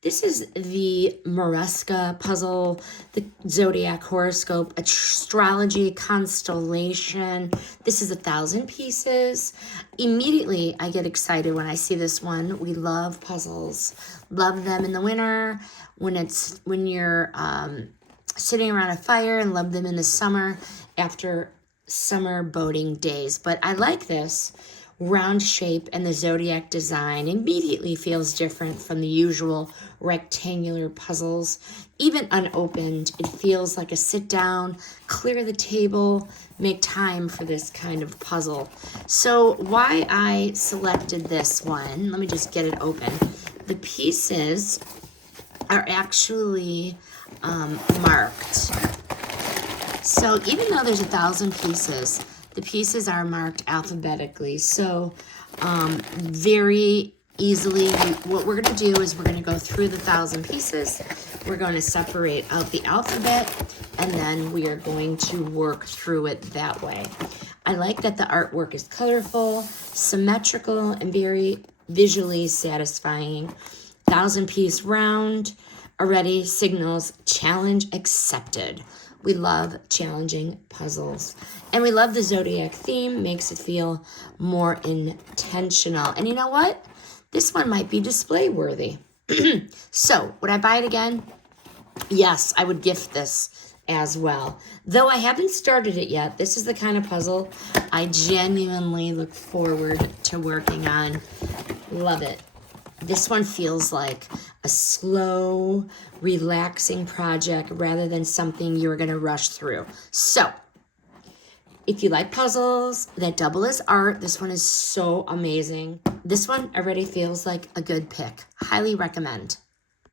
This is the Moruska puzzle, the Zodiac Horoscope Astrology Constellation. This is 1,000 pieces. Immediately, I get excited when I see this one. We love puzzles. Love them in the winter, when you're sitting around a fire, and love them in the summer after summer boating days. But I like this round shape, and the zodiac design immediately feels different from the usual rectangular puzzles. Even unopened, it feels like a sit down, clear the table, make time for this kind of puzzle. So why I selected this one, let me just get it open. The pieces are actually marked. So even though there's 1,000 pieces, the pieces are marked alphabetically. So very easily, what we're going to do is we're going to go through the 1,000 pieces. We're going to separate out the alphabet, and then we are going to work through it that way. I like that the artwork is colorful, symmetrical, and very visually satisfying. 1,000-piece round already signals challenge accepted. We love challenging puzzles. And we love the zodiac theme, makes it feel more intentional. And you know what? This one might be display worthy. So, would I buy it again? Yes, I would gift this as well. Though I haven't started it yet, this is the kind of puzzle I genuinely look forward to working on. Love it. This one feels like a slow, relaxing project rather than something you're going to rush through. So, if you like puzzles that double as art, this one is so amazing. This one already feels like a good pick. Highly recommend.